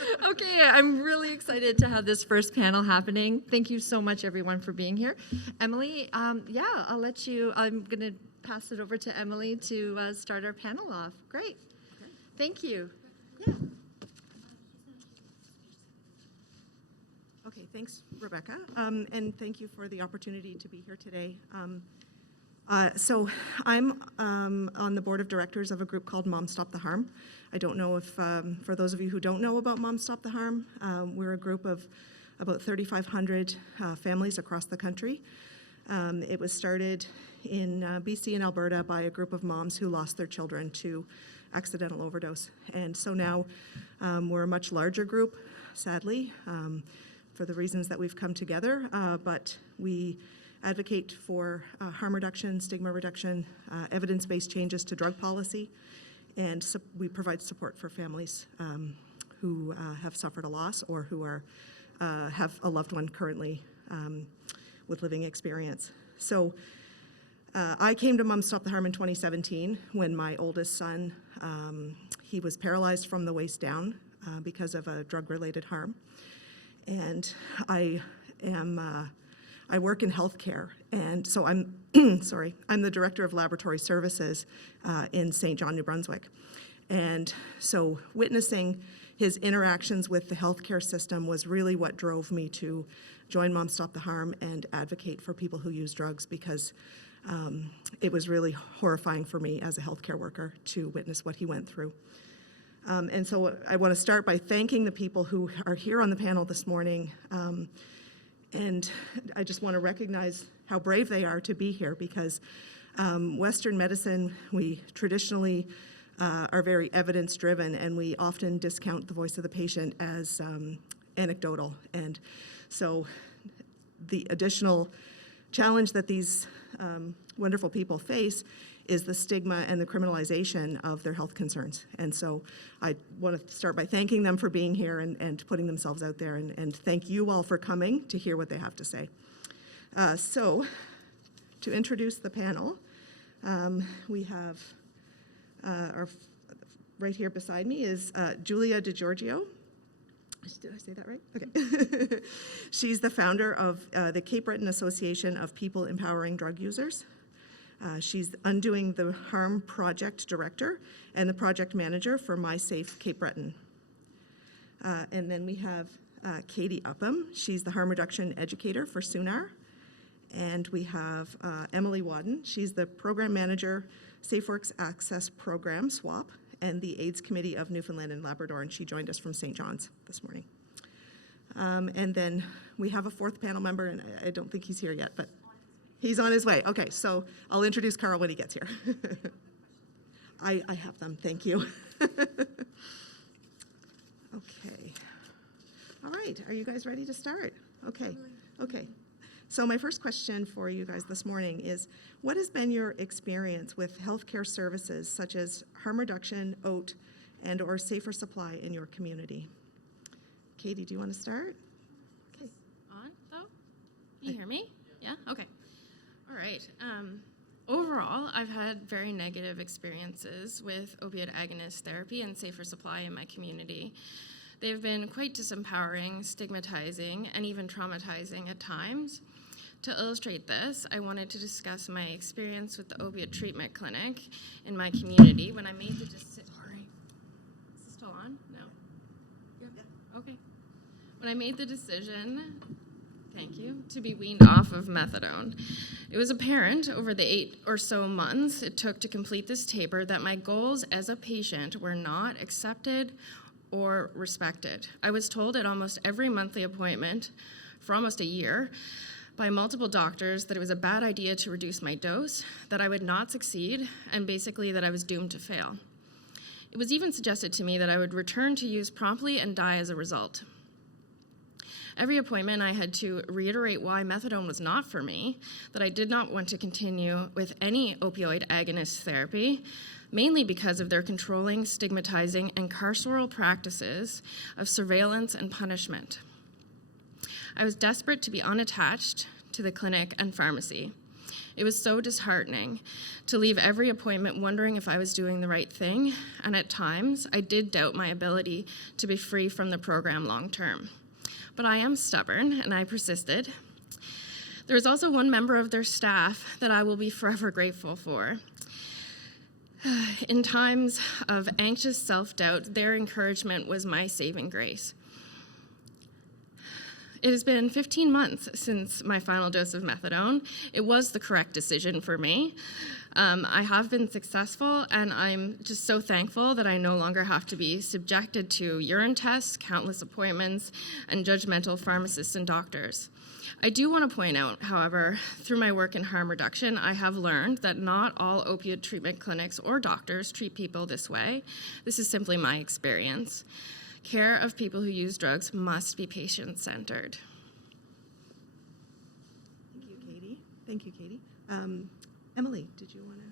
Okay, I'm really excited to have this first panel happening. Thank you so much, everyone, for being here. Emily, yeah, I'll let you, I'm going to pass it over to Emily to start our panel off. Great. Thank you. Yeah. Okay, thanks, Rebecca, and thank you for the opportunity to be here today. So I'm on the board of directors of a group called Moms Stop the Harm. I don't know if, for those of you who don't know about Moms Stop the Harm, we're a group of about 3,500 families across the country. It was started in BC and Alberta by a group of moms who lost their children to accidental overdose. And so now we're a much larger group, sadly, for the reasons that we've come together, but we advocate for harm reduction, stigma reduction, evidence-based changes to drug policy, and we provide support for families who have suffered a loss or who are have a loved one currently with living experience. So I came to Moms Stop the Harm in 2017 when my oldest son, he was paralyzed from the waist down because of a drug-related harm. And I work in healthcare, and so I'm sorry, I'm the director of laboratory services in St. John, New Brunswick. And so witnessing his interactions with the healthcare system was really what drove me to join Moms Stop the Harm and advocate for people who use drugs, because it was really horrifying for me as a healthcare worker to witness what he went through. And so I want to start by thanking the people who are here on the panel this morning. And I just want to recognize how brave they are to be here, because Western medicine, we traditionally are very evidence-driven, and we often discount the voice of the patient as anecdotal. And so the additional challenge that these wonderful people face is the stigma and the criminalization of their health concerns. And so I want to start by thanking them for being here and putting themselves out there, and thank you all for coming to hear what they have to say. So to introduce the panel, we have right here beside me is Giulia Giorgio. Did I say that right? Okay. She's the founder of the Cape Breton Association of People Empowering Drug Users. She's Undoing the Harm Project Director and the Project Manager for MySafe Cape Breton. And then we have Katie Upham. She's the Harm Reduction Educator for SUNAR. And we have Emily Wadden. She's the Program Manager, SafeWorks Access Program, SWAP, and the AIDS Committee of Newfoundland and Labrador, and she joined us from St. John's this morning. And then we have a fourth panel member, and I don't think he's here yet, but he's on his way. Okay, so I'll introduce Carl when he gets here. I have them, thank you. Okay. All right, are you guys ready to start? Okay, okay. So my first question for you guys this morning is, what has been your experience with healthcare services such as harm reduction, OAT, and or safer supply in your community? Katie, do you want to start? Okay. On, though? Can you hear me? Yeah? Okay. All right. Overall, I've had very negative experiences with opiate agonist therapy and safer supply in my community. They've been quite disempowering, stigmatizing, and even traumatizing at times. To illustrate this, I wanted to discuss my experience with the opiate treatment clinic in my community when I made the decision. Sorry. Is this still on? No? Yeah. Okay. When I made the decision, thank you, to be weaned off of methadone, it was apparent over the 8 or so months it took to complete this taper that my goals as a patient were not accepted or respected. I was told at almost every monthly appointment for almost a year by multiple doctors that it was a bad idea to reduce my dose, that I would not succeed, and basically that I was doomed to fail. It was even suggested to me that I would return to use promptly and die as a result. Every appointment I had to reiterate why methadone was not for me, that I did not want to continue with any opioid agonist therapy, mainly because of their controlling, stigmatizing, and carceral practices of surveillance and punishment. I was desperate to be unattached to the clinic and pharmacy. It was so disheartening to leave every appointment wondering if I was doing the right thing, and at times I did doubt my ability to be free from the program long term. But I am stubborn, and I persisted. There was also one member of their staff that I will be forever grateful for. In times of anxious self-doubt, their encouragement was my saving grace. It has been 15 months since my final dose of methadone. It was the correct decision for me. I have been successful, and I'm just so thankful that I no longer have to be subjected to urine tests, countless appointments, and judgmental pharmacists and doctors. I do want to point out, however, through my work in harm reduction, I have learned that not all opioid treatment clinics or doctors treat people this way. This is simply my experience. Care of people who use drugs must be patient-centered. Thank you, Katie. Thank you, Katie. Emily, did you want to?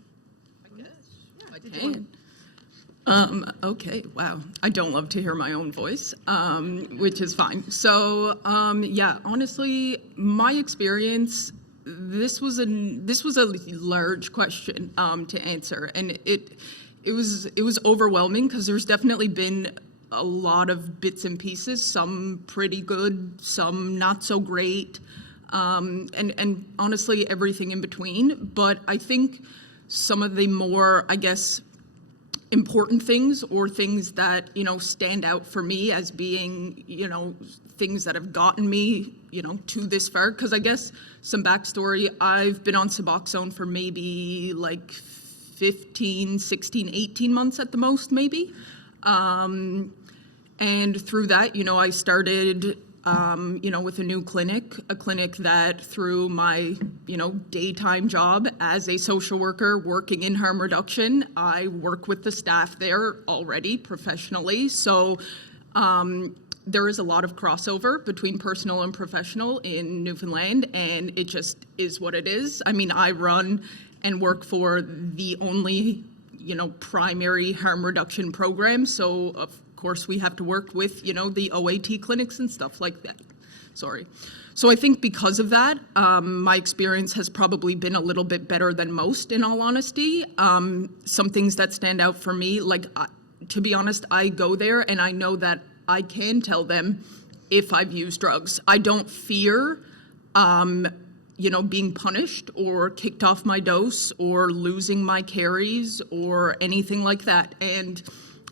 I can. Okay, wow. I don't love to hear my own voice, which is fine. So, yeah, honestly, my experience, this was a large question to answer, and it was overwhelming because there's definitely been a lot of bits and pieces, some pretty good, some not so great, and honestly everything in between. But I think some of the more, I guess, important things, or things that, you know, stand out for me as being, you know, things that have gotten me, you know, to this far. Because I guess some backstory, I've been on Suboxone for maybe like 15, 16, 18 months at the most, maybe. And through that, you know, I started, you know, with a new clinic, a clinic that through my, you know, daytime job as a social worker working in harm reduction, I work with the staff there already professionally. So there is a lot of crossover between personal and professional in Newfoundland, and it just is what it is. I mean, I run and work for the only, you know, primary harm reduction program. So of course we have to work with, you know, the OAT clinics and stuff like that. Sorry. So I think because of that, my experience has probably been a little bit better than most, in all honesty. Some things that stand out for me, like, to be honest, I go there and I know that I can tell them if I've used drugs. I don't fear, you know, being punished or kicked off my dose or losing my carries or anything like that. And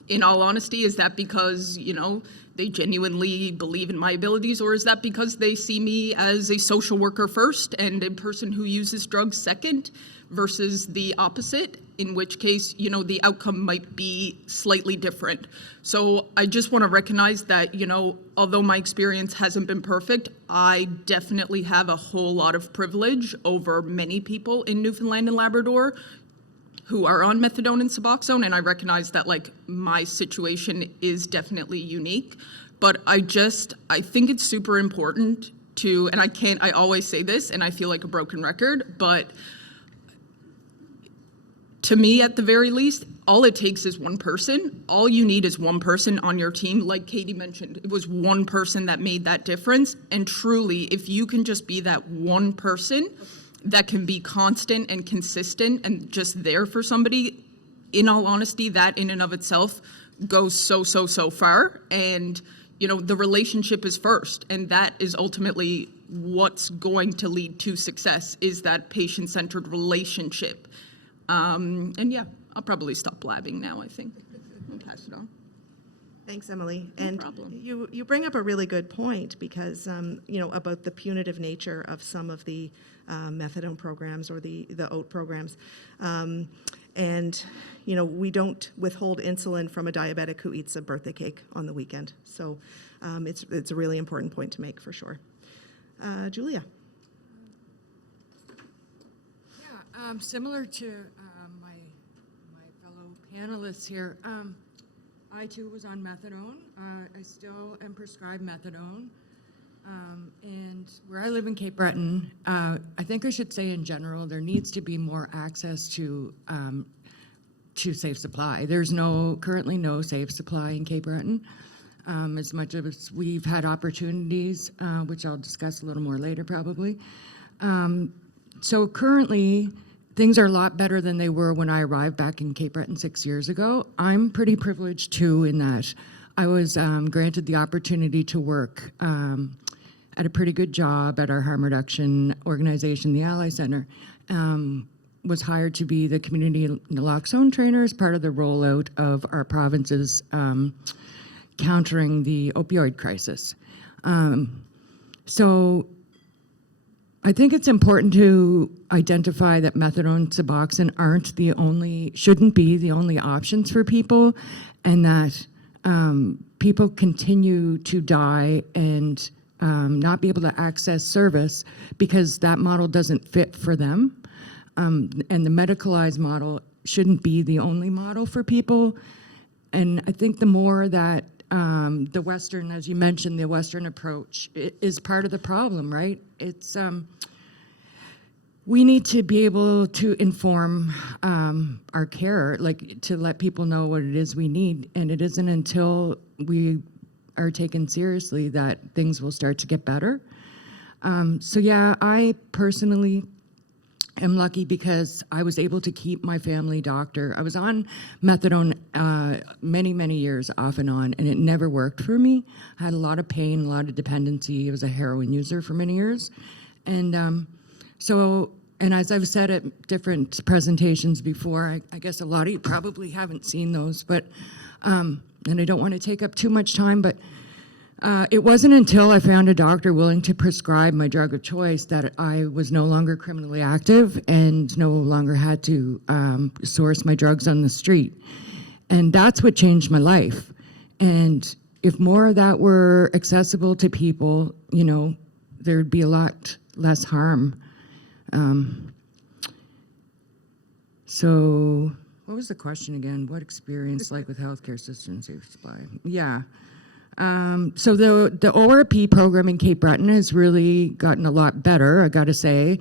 in all honesty, is that because, you know, they genuinely believe in my abilities, or is that because they see me as a social worker first and a person who uses drugs second, versus the opposite, in which case, you know, the outcome might be slightly different. So I just want to recognize that, you know, although my experience hasn't been perfect, I definitely have a whole lot of privilege over many people in Newfoundland and Labrador who are on methadone and Suboxone, and I recognize that, like, my situation is definitely unique. But I think it's super important to, and I always say this, and I feel like a broken record, but to me, at the very least, all it takes is one person. All you need is one person on your team. Like Katie mentioned, it was one person that made that difference. And truly, if you can just be that one person that can be constant and consistent and just there for somebody, in all honesty, that in and of itself goes so far. And, you know, the relationship is first, and that is ultimately what's going to lead to success, is that patient-centered relationship. And yeah, I'll probably stop blabbing now, I think. I'll pass it on. Thanks, Emily. No and problem. You bring up a really good point, because you know, about the punitive nature of some of the methadone programs or the OAT programs, and you know, we don't withhold insulin from a diabetic who eats a birthday cake on the weekend. So it's a really important point to make, for sure. Giulia. Yeah, similar to my fellow panelists here. I too was on methadone. I still am prescribed methadone. And where I live in Cape Breton, I think I should say in general, there needs to be more access to safe supply. There's currently no safe supply in Cape Breton. As much as we've had opportunities, which I'll discuss a little more later probably, So currently, things are a lot better than they were when I arrived back in Cape Breton 6 years ago. I'm pretty privileged too in that I was granted the opportunity to work at a pretty good job at our harm reduction organization, the Ally Center. Was hired to be the community naloxone trainer as part of the rollout of our province's countering the opioid crisis. So I think it's important to identify that methadone, Suboxone shouldn't be the only options for people, and that people continue to die and not be able to access service because that model doesn't fit for them. And the medicalized model shouldn't be the only model for people. And I think the more that the Western, as you mentioned, the Western approach is part of the problem, right? It's we need to be able to inform our care, like to let people know what it is we need. And it isn't until we are taken seriously that things will start to get better. So yeah, I personally am lucky because I was able to keep my family doctor. I was on methadone many years off and on, and it never worked for me. I had a lot of pain, a lot of dependency. I was a heroin user for many years. And and as I've said at different presentations before, I guess a lot of you probably haven't seen those, but, and I don't want to take up too much time, but it wasn't until I found a doctor willing to prescribe my drug of choice that I was no longer criminally active and no longer had to source my drugs on the street. And that's what changed my life. And if more of that were accessible to people, you know, there'd be a lot less harm. So what was the question again? What experience like with healthcare systems safe supply? Yeah. So the ORP program in Cape Breton has really gotten a lot better, I gotta say.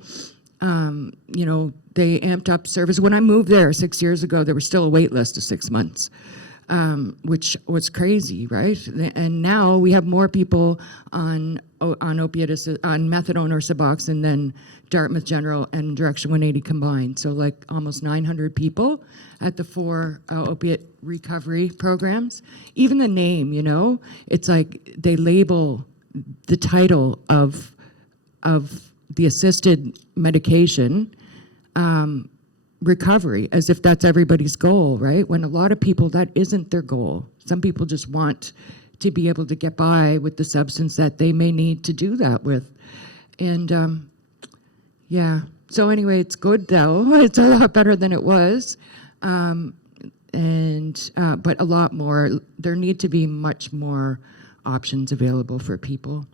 You know, they amped up service. When I moved there 6 years ago, there was still a wait list of 6 months, which was crazy, right? And now we have more people on methadone or Suboxone than Dartmouth General and Direction 180 combined. So like almost 900 people at the 4 opiate recovery programs. Even the name, you know, it's like they label the title of the assisted medication recovery as if that's everybody's goal, right? When a lot of people, that isn't their goal. Some people just want to be able to get by with the substance that they may need to do that with. And yeah, so anyway, it's good though. It's a lot better than it was. But a lot more, there need to be much more options available for people.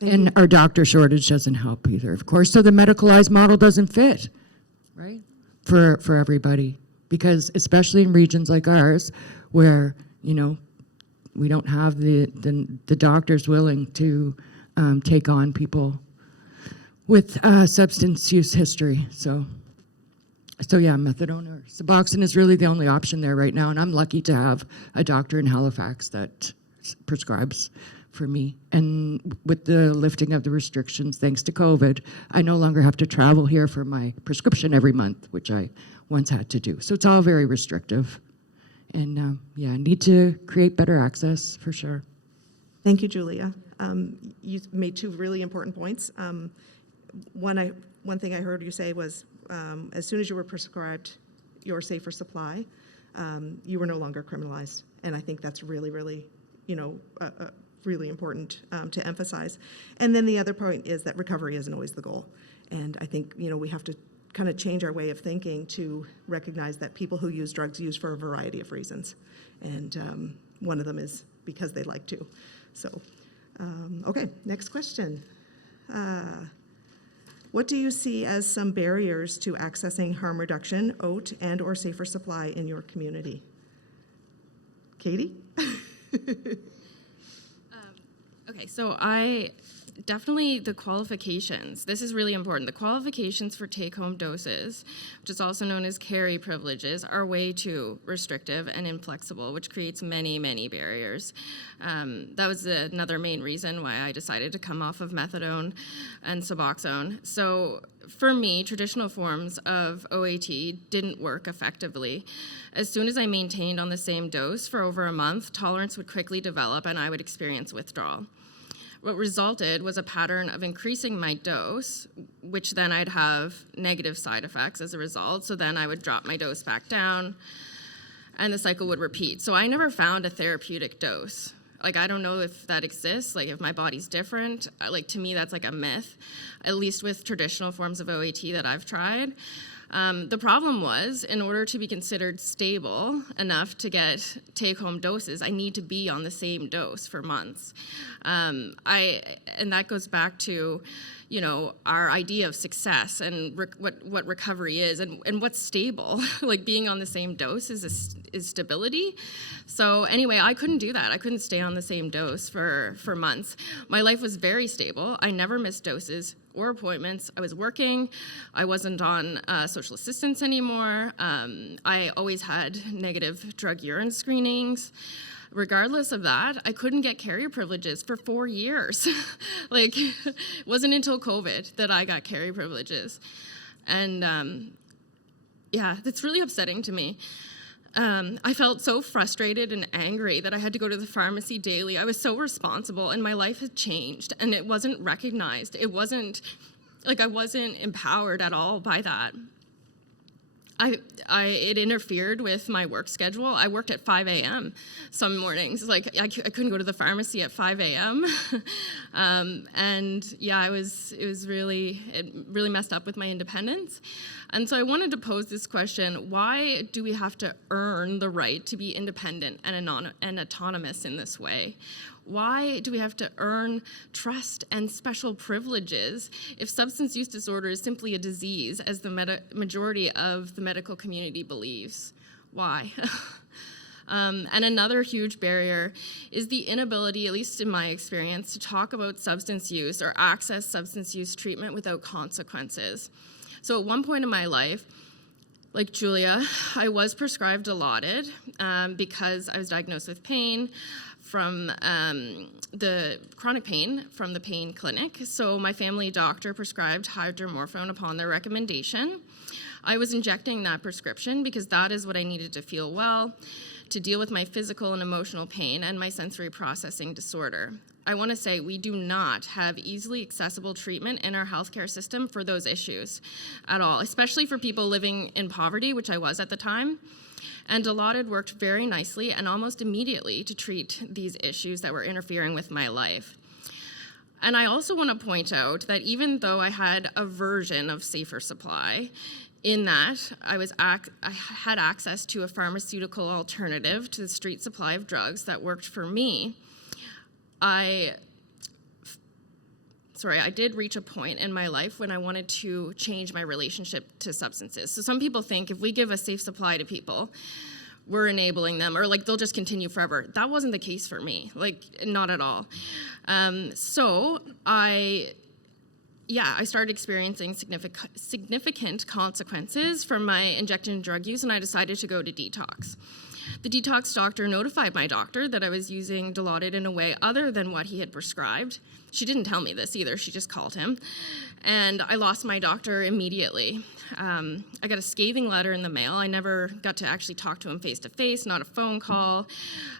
And our doctor shortage doesn't help either, of course. So the medicalized model doesn't fit, right? For everybody, because especially in regions like ours, where, you know, we don't have the doctors willing to take on people with substance use history. So yeah, methadone or Suboxone is really the only option there right now, and I'm lucky to have a doctor in Halifax that prescribes for me. And with the lifting of the restrictions, thanks to COVID, I no longer have to travel here for my prescription every month, which I once had to do. So it's all very restrictive. And yeah, need to create better access for sure. Thank you, Giulia. You made 2 really important points. One thing I heard you say was, as soon as you were prescribed your safer supply, you were no longer criminalized. And I think that's really, really, you know, really important to emphasize. And then the other point is that recovery isn't always the goal. And I think, you know, we have to kind of change our way of thinking to recognize that people who use drugs use for a variety of reasons. And one of them is because they like to. So, okay, next question. What do you see as some barriers to accessing harm reduction, OAT, and or safer supply in your community? Katie? Okay, so I definitely the qualifications. This is really important. The qualifications for take-home doses, which is also known as carry privileges, are way too restrictive and inflexible, which creates many, many barriers. That was another main reason why I decided to come off of methadone and Suboxone. So for me, traditional forms of OAT didn't work effectively. As soon as I maintained on the same dose for over a month, tolerance would quickly develop and I would experience withdrawal. What resulted was a pattern of increasing my dose, which then I'd have negative side effects as a result. So then I would drop my dose back down and the cycle would repeat. So I never found a therapeutic dose. Like, I don't know if that exists, like if my body's different. Like, to me, that's like a myth, at least with traditional forms of OAT that I've tried. The problem was, in order to be considered stable enough to get take-home doses, I need to be on the same dose for months. And that goes back to, you know, our idea of success and what recovery is and what's stable. Like, being on the same dose is stability. So anyway, I couldn't do that. I couldn't stay on the same dose for months. My life was very stable. I never missed doses or appointments. I was working. I wasn't on social assistance anymore. I always had negative drug urine screenings. Regardless of that, I couldn't get carrier privileges for 4 years. Like, it wasn't until COVID that I got carrier privileges. And yeah, that's really upsetting to me. I felt so frustrated and angry that I had to go to the pharmacy daily. I was so responsible and my life had changed and it wasn't recognized. It wasn't, like, I wasn't empowered at all by that. It interfered with my work schedule. I worked at 5 a.m. some mornings. Like, I couldn't go to the pharmacy at 5 a.m. And yeah, it really messed up with my independence. And so I wanted to pose this question: why do we have to earn the right to be independent and autonomous in this way? Why do we have to earn trust and special privileges if substance use disorder is simply a disease, as the majority of the medical community believes? Why? And another huge barrier is the inability, at least in my experience, to talk about substance use or access substance use treatment without consequences. So at one point in my life, like Giulia, I was prescribed Dilaudid because I was diagnosed with pain from the chronic pain from the pain clinic. So my family doctor prescribed hydromorphone upon their recommendation. I was injecting that prescription because that is what I needed to feel well, to deal with my physical and emotional pain and my sensory processing disorder. I want to say we do not have easily accessible treatment in our healthcare system for those issues at all, especially for people living in poverty, which I was at the time. And Dilaudid worked very nicely and almost immediately to treat these issues that were interfering with my life. And I also want to point out that even though I had a version of safer supply, in that I had access to a pharmaceutical alternative to the street supply of drugs that worked for me, I did reach a point in my life when I wanted to change my relationship to substances. So some people think if we give a safe supply to people, we're enabling them, or like they'll just continue forever. That wasn't the case for me, like not at all. So I started experiencing significant consequences from my injection drug use, and I decided to go to detox. The detox doctor notified my doctor that I was using Dilaudid in a way other than what he had prescribed. She didn't tell me this either, she just called him. And I lost my doctor immediately. I got a scathing letter in the mail. I never got to actually talk to him face to face, not a phone call.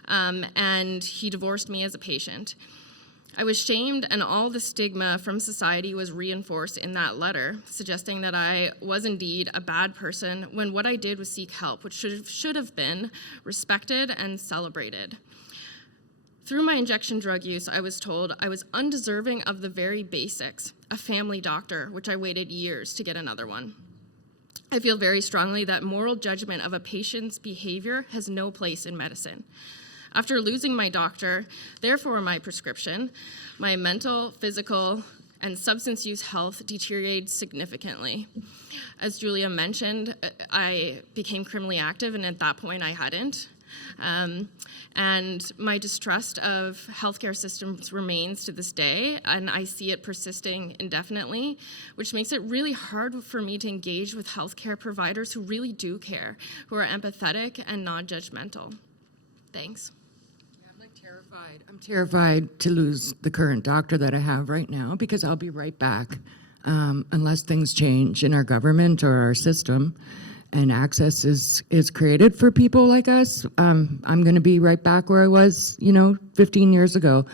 And he divorced me as a patient. I was shamed, and all the stigma from society was reinforced in that letter, suggesting that I was indeed a bad person when what I did was seek help, which should have been respected and celebrated. Through my injection drug use, I was told I was undeserving of the very basics, a family doctor, which I waited years to get another one. I feel very strongly that moral judgment of a patient's behavior has no place in medicine. After losing my doctor, therefore my prescription, my mental, physical, and substance use health deteriorated significantly. As Giulia mentioned, I became criminally active, and at that point I hadn't. And my distrust of healthcare systems remains to this day, and I see it persisting indefinitely, which makes it really hard for me to engage with healthcare providers who really do care, who are empathetic and non-judgmental. Thanks. I'm like terrified. I'm terrified to lose the current doctor that I have right now because I'll be right back unless things change in our government or our system and access is created for people like us. I'm going to be right back where I was, 15 years ago.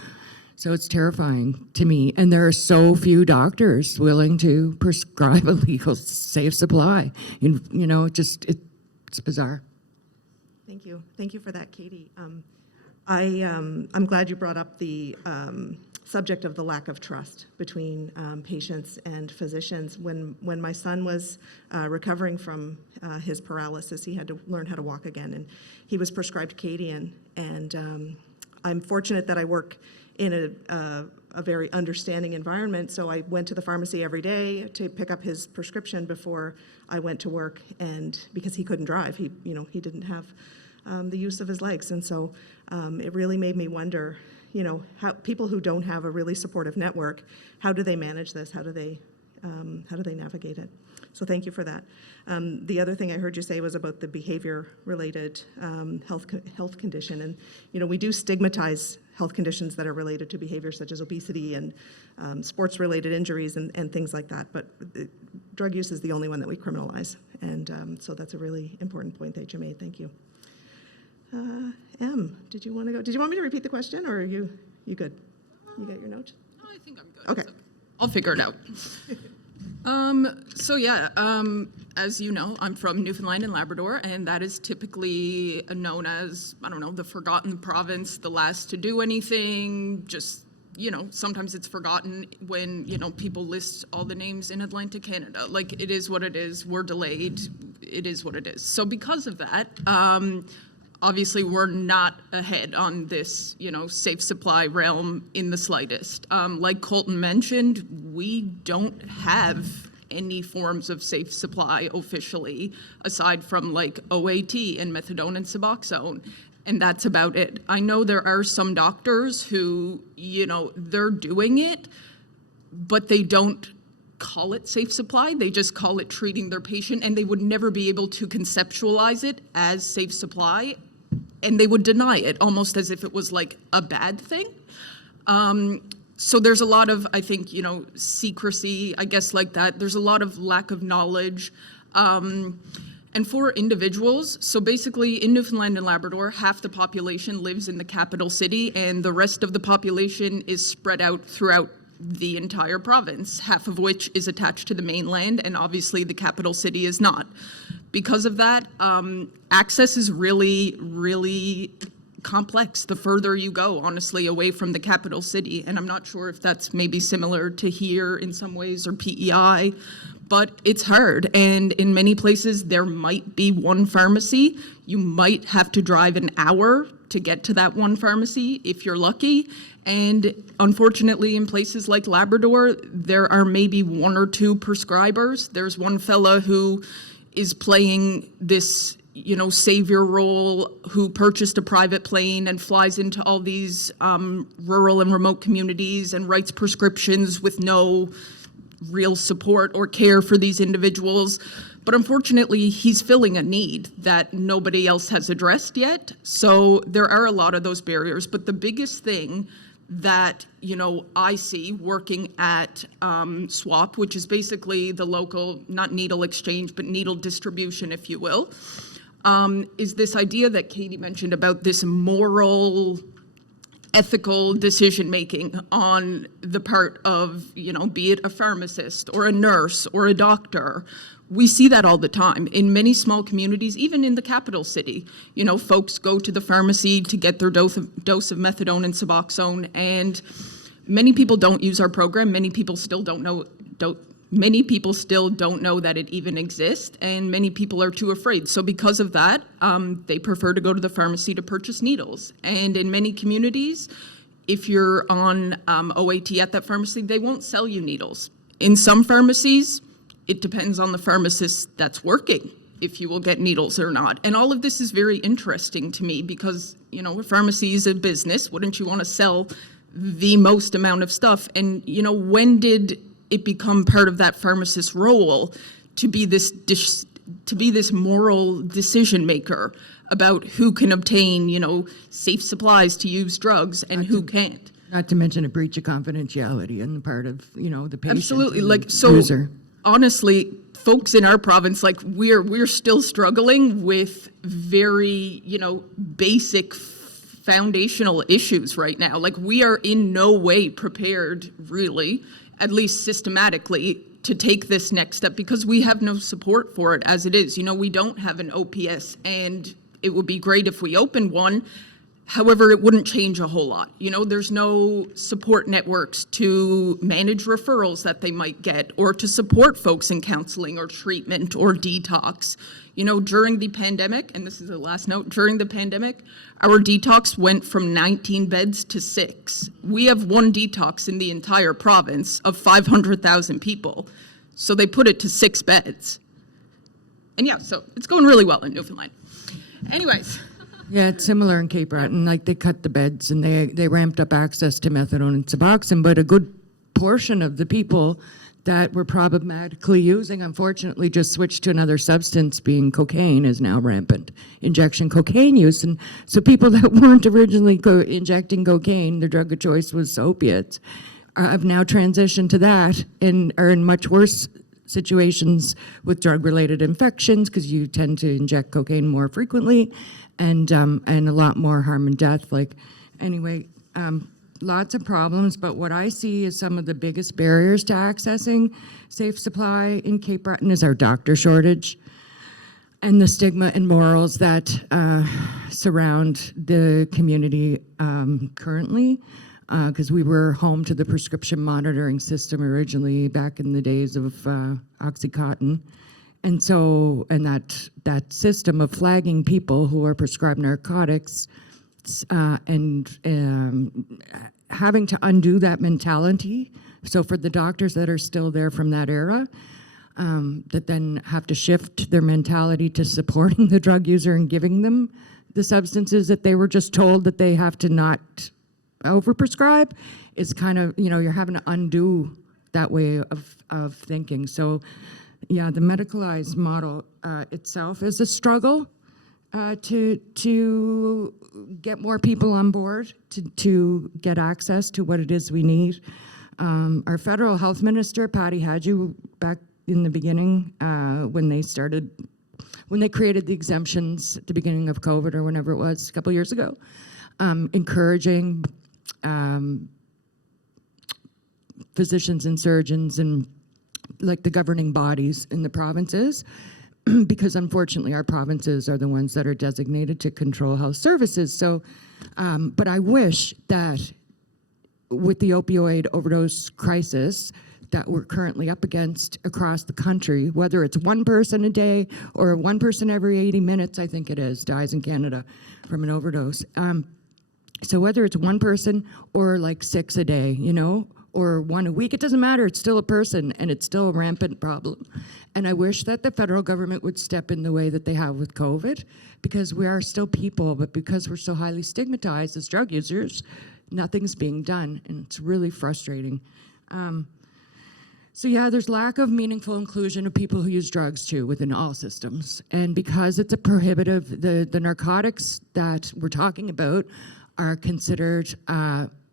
So it's terrifying to me. And there are so few doctors willing to prescribe a legal, safe supply. It's bizarre. Thank you. Thank you for that, Katie. I'm glad you brought up the subject of the lack of trust between patients and physicians. When my son was recovering from his paralysis, he had to learn how to walk again, and he was prescribed Cadian. And I'm fortunate that I work in a very understanding environment, so I went to the pharmacy every day to pick up his prescription before I went to work, and because he couldn't drive, he didn't have the use of his legs, and so it really made me wonder, how people who don't have a really supportive network, how do they manage this? How do they navigate it? So thank you for that. The other thing I heard you say was about the behavior-related health condition, and we do stigmatize health conditions that are related to behavior, such as obesity and sports-related injuries and things like that. But drug use is the only one that we criminalize, and so that's a really important point that you made. Thank you. Em, did you want to go? Did you want me to repeat the question, or are you good? You got your notes? No, I think I'm good. Okay. It's okay. I'll figure it out. As you know, I'm from Newfoundland and Labrador, and that is typically known as, the forgotten province, the last to do anything. Just, sometimes it's forgotten when, people list all the names in Atlantic Canada. Like, it is what it is. We're delayed. It is what it is. So because of that, obviously, we're not ahead on this, safe supply realm in the slightest. Like Colton mentioned, we don't have any forms of safe supply officially, aside from like OAT and methadone and Suboxone, and that's about it. I know there are some doctors who, they're doing it, but they don't call it safe supply. They just call it treating their patient, and they would never be able to conceptualize it as safe supply. And they would deny it almost as if it was like a bad thing. So there's a lot of, I think, secrecy, I guess, like that. There's a lot of lack of knowledge. And for individuals, so basically in Newfoundland and Labrador, half the population lives in the capital city and the rest of the population is spread out throughout the entire province, half of which is attached to the mainland, and obviously the capital city is not. Because of that, access is really, really complex the further you go, honestly, away from the capital city. And I'm not sure if that's maybe similar to here in some ways or PEI, but it's hard. And in many places, there might be one pharmacy. You might have to drive an hour to get to that one pharmacy if you're lucky. And unfortunately, in places like Labrador, there are maybe one or two prescribers. There's one fella who is playing this, savior role, who purchased a private plane and flies into all these rural and remote communities and writes prescriptions with no real support or care for these individuals. But unfortunately, he's filling a need that nobody else has addressed yet. So there are a lot of those barriers. But the biggest thing that, I see working at SWAP, which is basically the local, not needle exchange, but needle distribution, if you will, is this idea that Katie mentioned about this moral, ethical decision-making on the part of, be it a pharmacist or a nurse or a doctor. We see that all the time in many small communities, even in the capital city. Folks go to the pharmacy to get their dose of methadone and Suboxone, and many people don't use our program. Many people still don't know that it even exists, and many people are too afraid. So because of that, they prefer to go to the pharmacy to purchase needles. And in many communities, if you're on OAT at that pharmacy, they won't sell you needles. In some pharmacies, it depends on the pharmacist that's working. if you will get needles or not. And all of this is very interesting to me because, you know, a pharmacy is a business. Wouldn't you want to sell the most amount of stuff? And, you know, when did it become part of that pharmacist's role to be this moral decision maker about who can obtain, you know, safe supplies to use drugs and who can't? Not to mention a breach of confidentiality on the part of, you know, the patient. Absolutely. and Like, the so user. honestly, folks in our province, like we're still struggling with very, you know, basic foundational issues right now. Like, we are in no way prepared, really, at least systematically, to take this next step because we have no support for it as it is. You know, we don't have an OPS, and it would be great if we opened one. However, it wouldn't change a whole lot. You know, there's no support networks to manage referrals that they might get or to support folks in counseling or treatment or detox. You know, during the pandemic, and this is the last note, during the pandemic, our detox went from 19 beds to 6. We have one detox in the entire province of 500,000 people. So they put it to 6 beds. And yeah, so it's going really well in Newfoundland. Anyways. Yeah, it's similar in Cape Breton. Like, they cut the beds and they ramped up access to methadone and Suboxone, but a good portion of the people that were problematically using, unfortunately, just switched to another substance, being cocaine is now rampant. Injection cocaine use. And so people that weren't originally injecting cocaine, their drug of choice was opiates, have now transitioned to that and are in much worse situations with drug-related infections because you tend to inject cocaine more frequently, and a lot more harm and death. Like, anyway, lots of problems, but what I see is some of the biggest barriers to accessing safe supply in Cape Breton is our doctor shortage and the stigma and morals that surround the community currently, because we were home to the prescription monitoring system originally back in the days of OxyContin. And so, and that system of flagging people who are prescribed narcotics and having to undo that mentality. So for the doctors that are still there from that era, that then have to shift their mentality to supporting the drug user and giving them the substances that they were just told that they have to not overprescribe, is kind of, you know, you're having to undo that way of thinking. So yeah, the medicalized model itself is a struggle to get more people on board, to get access to what it is we need. Our federal health minister, Patty Hadju, back in the beginning, when they created the exemptions at the beginning of COVID or whenever it was, a couple years ago, encouraging physicians and surgeons and like the governing bodies in the provinces, because unfortunately our provinces are the ones that are designated to control health services. So, but I wish that with the opioid overdose crisis that we're currently up against across the country, whether it's one person a day or one person every 80 minutes, I think it is, dies in Canada from an overdose. So whether it's one person or like 6 a day, you know, or 1 a week, it doesn't matter, it's still a person and it's still a rampant problem. And I wish that the federal government would step in the way that they have with COVID, because we are still people, but because we're so highly stigmatized as drug users, nothing's being done, and it's really frustrating. So yeah, there's lack of meaningful inclusion of people who use drugs too within all systems. And because it's a prohibitive, the narcotics that we're talking about are considered,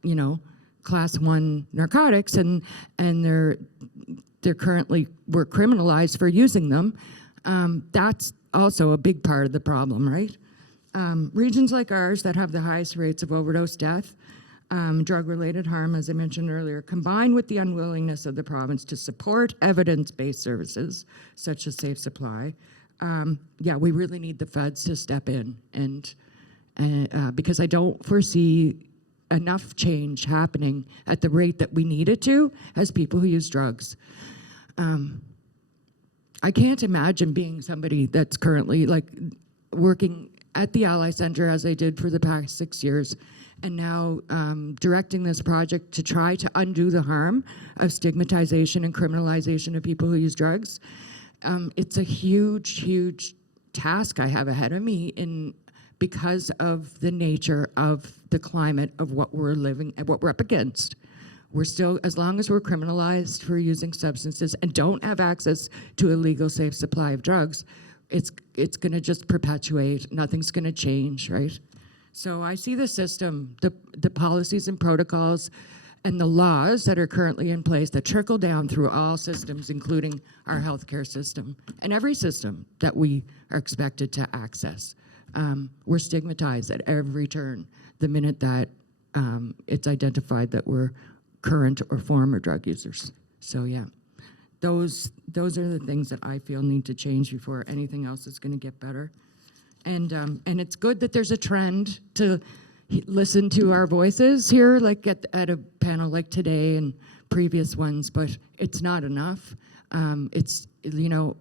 you know, class 1 narcotics, and they're currently, we're criminalized for using them. That's also a big part of the problem, right? Regions like ours that have the highest rates of overdose death, drug-related harm, as I mentioned earlier, combined with the unwillingness of the province to support evidence-based services such as safe supply, yeah, we really need the feds to step in, and because I don't foresee enough change happening at the rate that we need it to as people who use drugs. I can't imagine being somebody that's currently like working at the Ally Center as I did for the past 6 years, and now directing this project to try to undo the harm of stigmatization and criminalization of people who use drugs. It's a huge, huge task I have ahead of me because of the nature of the climate of what we're living and what we're up against. We're still, as long as we're criminalized for using substances and don't have access to a legal, safe supply of drugs, it's going to just perpetuate. Nothing's going to change, right? So I see the system, the policies and protocols and the laws that are currently in place that trickle down through all systems, including our healthcare system and every system that we are expected to access. We're stigmatized at every turn the minute that it's identified that we're current or former drug users. So yeah, those are the things that I feel need to change before anything else is going to get better. And it's good that there's a trend to listen to our voices here, like at a panel like today and previous ones, but it's not enough. It's, you know,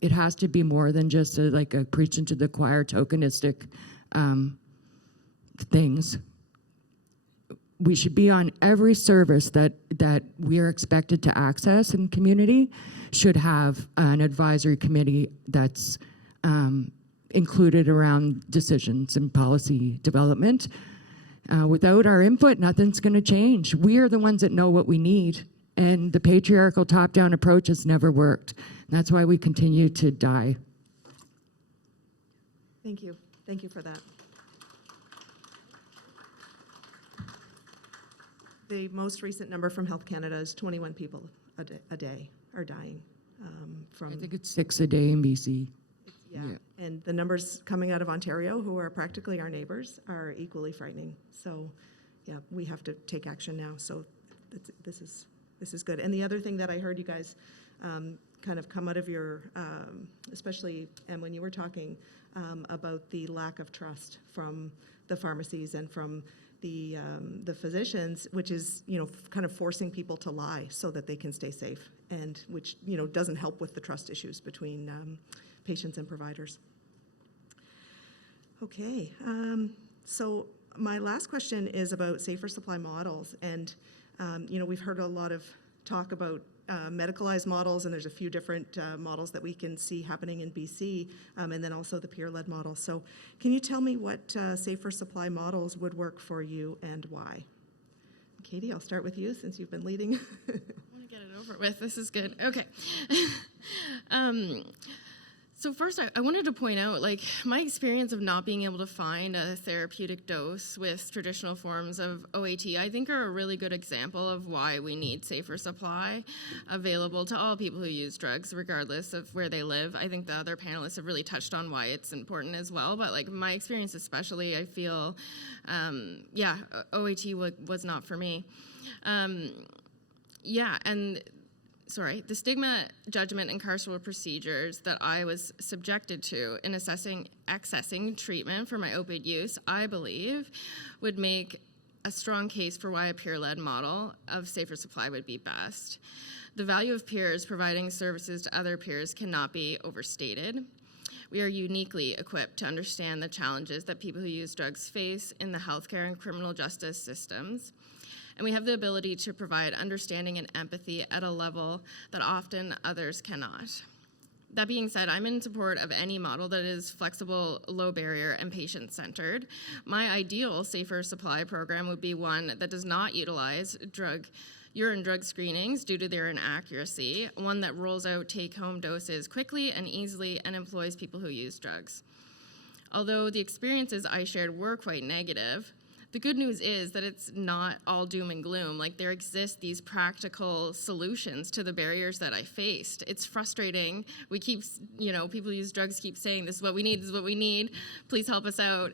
it has to be more than just a preaching to the choir, tokenistic things. We should be on every service that we are expected to access in community, should have an advisory committee that's included around decisions and policy development. Without our input, nothing's going to change. We are the ones that know what we need, and the patriarchal top-down approach has never worked. And that's why we continue to die. Thank you. Thank you for that. The most recent number from Health Canada is 21 people a day are dying from. I think it's 6 a day in BC. Yeah. Yeah. And the numbers coming out of Ontario, who are practically our neighbors, are equally frightening. So, yeah, we have to take action now. So, this is good. And the other thing that I heard you guys kind of come out of your, especially, and when you were talking about the lack of trust from the pharmacies and from the physicians, which is, you know, kind of forcing people to lie so that they can stay safe, and which, you know, doesn't help with the trust issues between patients and providers. Okay, so my last question is about safer supply models, and you know, we've heard a lot of talk about medicalized models, and there's a few different models that we can see happening in BC, and then also the peer-led model. So can you tell me what safer supply models would work for you and why? Katie, I'll start with you since you've been leading. I want to get it over with. This is good. Okay. So first, I wanted to point out, like, my experience of not being able to find a therapeutic dose with traditional forms of OAT, I think are a really good example of why we need safer supply available to all people who use drugs, regardless of where they live. I think the other panelists have really touched on why it's important as well, but like my experience especially, I feel, yeah, OAT was not for me. Yeah, and the stigma, judgment, and carceral procedures that I was subjected to in accessing treatment for my opioid use, I believe, would make a strong case for why a peer-led model of safer supply would be best. The value of peers providing services to other peers cannot be overstated. We are uniquely equipped to understand the challenges that people who use drugs face in the healthcare and criminal justice systems. And we have the ability to provide understanding and empathy at a level that often others cannot. That being said, I'm in support of any model that is flexible, low barrier, and patient-centered. My ideal safer supply program would be one that does not utilize urine drug screenings due to their inaccuracy, one that rolls out take-home doses quickly and easily and employs people who use drugs. Although the experiences I shared were quite negative, the good news is that it's not all doom and gloom. Like, there exist these practical solutions to the barriers that I faced. It's frustrating. We keep, you know, people who use drugs keep saying, this is what we need, this is what we need. Please help us out.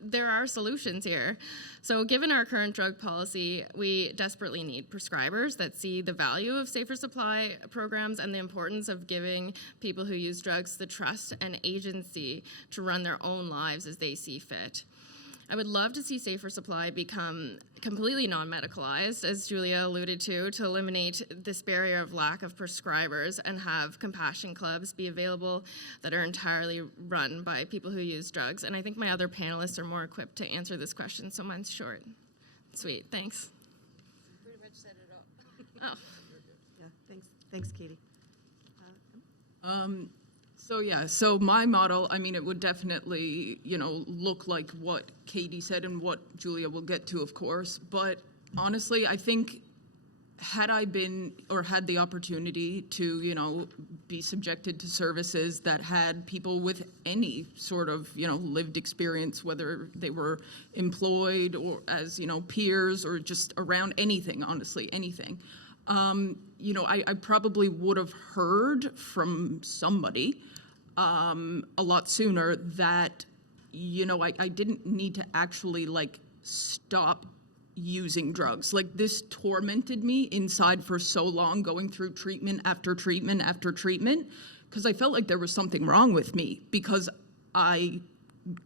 There are solutions here. So given our current drug policy, we desperately need prescribers that see the value of safer supply programs and the importance of giving people who use drugs the trust and agency to run their own lives as they see fit. I would love to see safer supply become completely non-medicalized, as Giulia alluded to eliminate this barrier of lack of prescribers and have compassion clubs be available that are entirely run by people who use drugs. And I think my other panelists are more equipped to answer this question, so mine's short. Sweet, thanks. Pretty much set it up. Oh. Yeah, thanks, Katie. So yeah, so my model, I mean, it would definitely, you know, look like what Katie said and what Giulia will get to, of course. But honestly, I think had I been or had the opportunity to, you know, be subjected to services that had people with any sort of, you know, lived experience, whether they were employed or as, you know, peers or just around anything, honestly, anything. You know, I probably would have heard from somebody a lot sooner that, you know, I didn't need to actually like stop using drugs. Like this tormented me inside for so long, going through treatment after treatment after treatment, because I felt like there was something wrong with me because I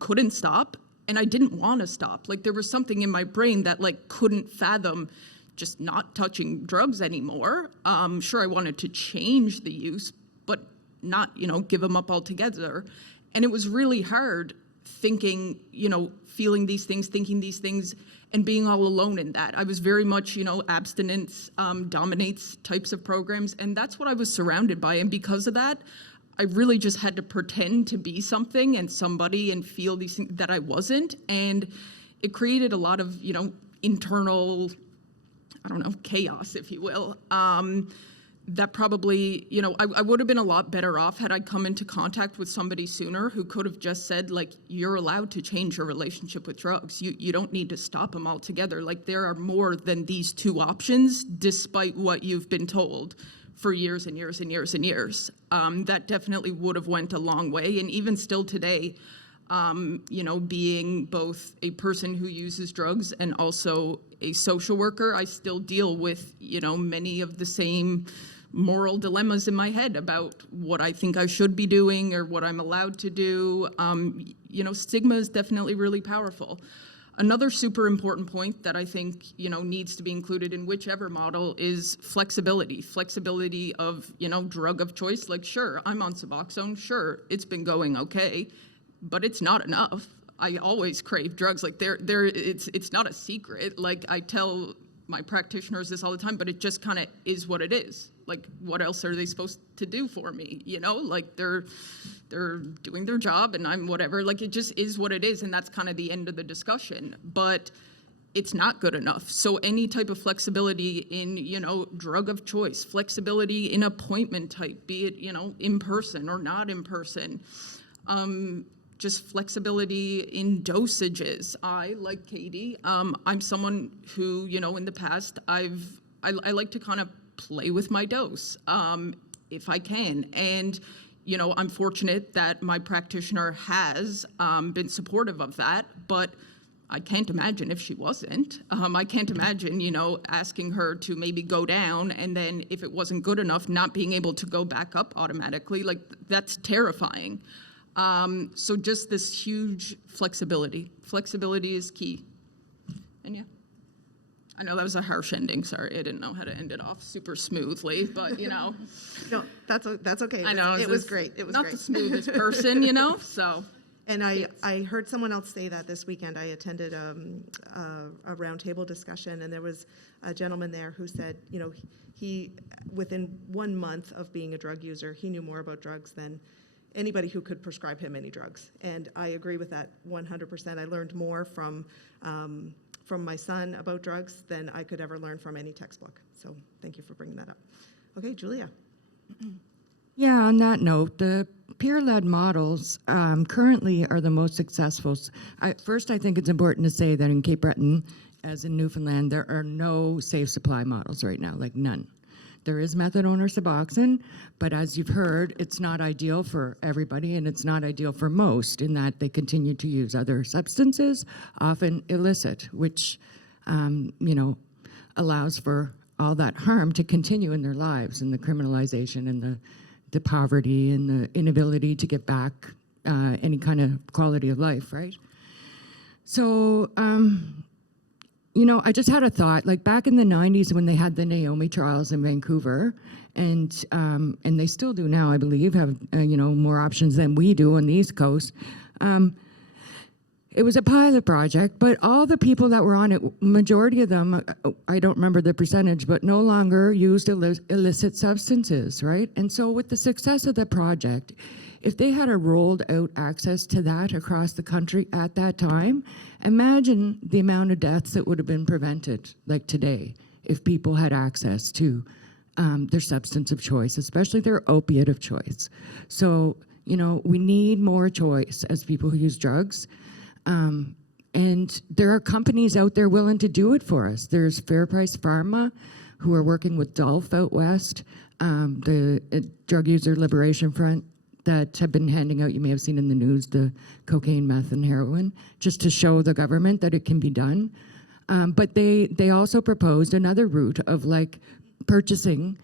couldn't stop and I didn't want to stop. Like there was something in my brain that like couldn't fathom just not touching drugs anymore. Sure, I wanted to change the use, but not, you know, give them up altogether. And it was really hard thinking, you know, feeling these things, thinking these things, and being all alone in that. I was very much, you know, abstinence dominates types of programs, and that's what I was surrounded by. And because of that, I really just had to pretend to be something and somebody and feel these things that I wasn't. And it created a lot of, you know, internal, I don't know, chaos, if you will. That probably, you know, I would have been a lot better off had I come into contact with somebody sooner who could have just said, like, you're allowed to change your relationship with drugs. You don't need to stop them altogether. Like, there are more than these two options, despite what you've been told for years and years and years and years. That definitely would have went a long way. And even still today, you know, being both a person who uses drugs and also a social worker, I still deal with, you know, many of the same moral dilemmas in my head about what I think I should be doing or what I'm allowed to do. You know, stigma is definitely really powerful. Another super important point that I think, you know, needs to be included in whichever model is flexibility. Flexibility of, you know, drug of choice. Like, sure, I'm on Suboxone. Sure, it's been going okay, but it's not enough. I always crave drugs. Like, it's not a secret. Like, I tell my practitioners this all the time, but it just kind of is what it is. Like, what else are they supposed to do for me? You know, like they're doing their job and I'm whatever. Like, it just is what it is, and that's kind of the end of the discussion. But it's not good enough. So any type of flexibility in, you know, drug of choice, flexibility in appointment type, be it, you know, in person or not in person, just flexibility in dosages. I, like Katie, I'm someone who, you know, in the past, I like to kind of play with my dose, if I can. And, you know, I'm fortunate that my practitioner has been supportive of that, but I can't imagine if she wasn't. I can't imagine, you know, asking her to maybe go down and then if it wasn't good enough, not being able to go back up automatically. Like, that's terrifying. So just this huge flexibility. Flexibility is key. And yeah, I know that was a harsh ending. Sorry, I didn't know how to end it off super smoothly, but you know. No, that's okay. I know. It was great. It was not great. the smoothest person, you know, so. And I heard someone else say that this weekend. I attended a roundtable discussion, and there was a gentleman there who said, you know, he, within 1 month of being a drug user, he knew more about drugs than anybody who could prescribe him any drugs. And I agree with that 100%. I learned more from my son about drugs than I could ever learn from any textbook. So thank you for bringing that up. Okay, Giulia. Yeah, on that note, the peer-led models currently are the most successful. First, I think it's important to say that in Cape Breton, as in Newfoundland, there are no safe supply models right now, like none. There is methadone or Suboxone, but as you've heard, it's not ideal for everybody, and it's not ideal for most in that they continue to use other substances, often illicit, which, you know, allows for all that harm to continue in their lives, and the criminalization and the poverty and the inability to get back any kind of quality of life, right? So, you know, I just had a thought, like back in the 90s when they had the Naomi trials in Vancouver, and they still do now, I believe, have, you know, more options than we do on the East Coast. It was a pilot project, but all the people that were on it, majority of them, I don't remember the percentage, but no longer used illicit substances, right? And so with the success of the project, if they had a rolled out access to that across the country at that time, imagine the amount of deaths that would have been prevented, like today, if people had access to their substance of choice, especially their opiate of choice. So, you know, we need more choice as people who use drugs. And there are companies out there willing to do it for us. There's Fair Price Pharma, who are working with Dolph out west, the Drug User Liberation Front, that have been handing out, you may have seen in the news, the cocaine, meth, and heroin, just to show the government that it can be done. But they also proposed another route of like producing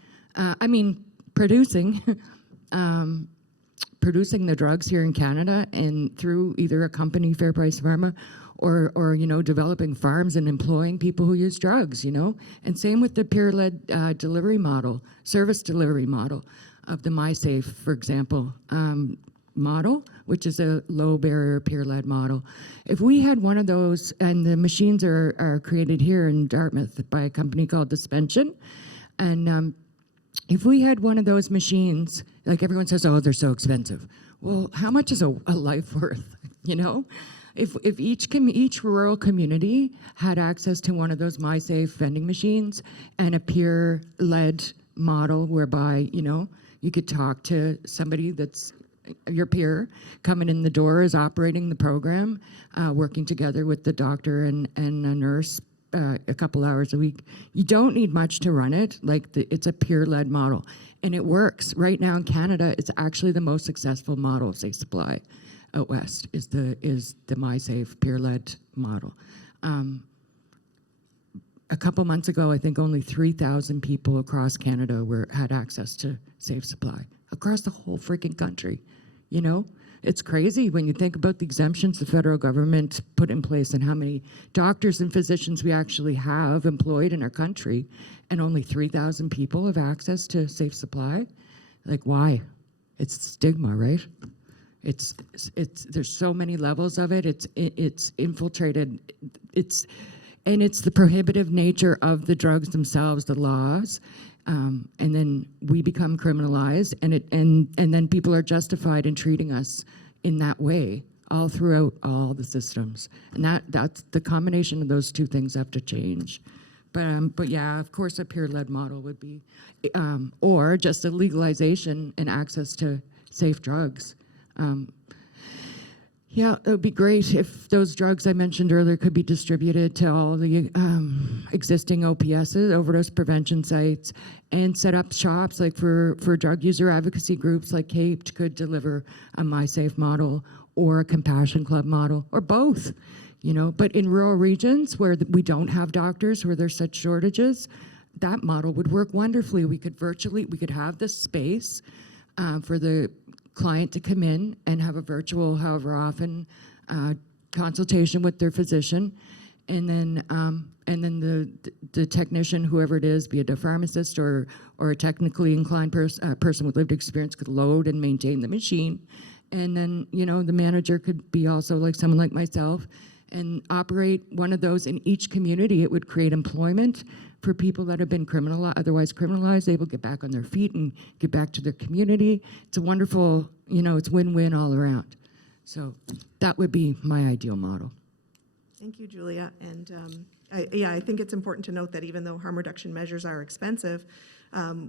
producing the drugs here in Canada and through either a company, Fair Price Pharma, or you know, developing farms and employing people who use drugs, you know. And same with the peer-led delivery model, service delivery model of the MySafe, for example, model, which is a low barrier peer-led model. If we had one of those, and the machines are created here in Dartmouth by a company called Dispension, and if we had one of those machines, like everyone says, oh, they're so expensive. Well, how much is a life worth, you know? If each rural community had access to one of those MySafe vending machines and a peer-led model whereby, you know, you could talk to somebody that's your peer coming in the door is operating the program, working together with the doctor and a nurse a couple hours a week. You don't need much to run it. It's a peer-led model, and it works. Right now in Canada, it's actually the most successful model of safe supply out west is the MySafe peer-led model. A couple months ago, I think only 3,000 people across Canada had access to safe supply across the whole freaking country. You know, it's crazy when you think about the exemptions the federal government put in place and how many doctors and physicians we actually have employed in our country, and only 3,000 people have access to safe supply. Like, why? It's stigma, right? It's there's so many levels of it. It's infiltrated. It's the prohibitive nature of the drugs themselves, the laws, and then we become criminalized, and then people are justified in treating us in that way all throughout all the systems, and that's the combination of those two things have to change. But yeah, of course, a peer-led model would be, or just a legalization and access to safe drugs. Yeah, it would be great if those drugs I mentioned earlier could be distributed to all the existing OPSs, overdose prevention sites, and set up shops like for drug user advocacy groups like CAPE could deliver a MySafe model or a Compassion Club model, or both, you know. But in rural regions where we don't have doctors, where there's such shortages, that model would work wonderfully. We could have this space for the client to come in and have a virtual, however often, consultation with their physician, and then the technician, whoever it is, be it a pharmacist or a technically inclined person with lived experience, could load and maintain the machine, and then, you know, the manager could be also like someone like myself and operate one of those in each community. It would create employment for people that have been otherwise criminalized, able to get back on their feet and get back to their community. It's a wonderful, you know, it's win-win all around. So that would be my ideal model. Thank you, Giulia. And I think it's important to note that even though harm reduction measures are expensive,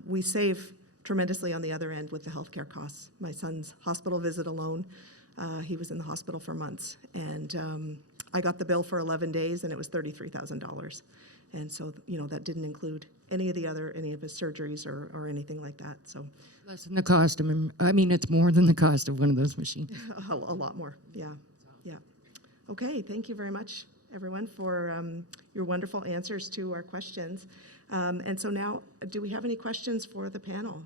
we save tremendously on the other end with the healthcare costs. My son's hospital visit alone, he was in the hospital for months, and I got the bill for 11 days, and it was $33,000. And so, you know, that didn't include any of his surgeries or anything like that. So Less than the cost of, it's more than the cost of one of those machines. a lot more, yeah. Okay, thank you very much, everyone, for your wonderful answers to our questions. And so now, do we have any questions for the panel?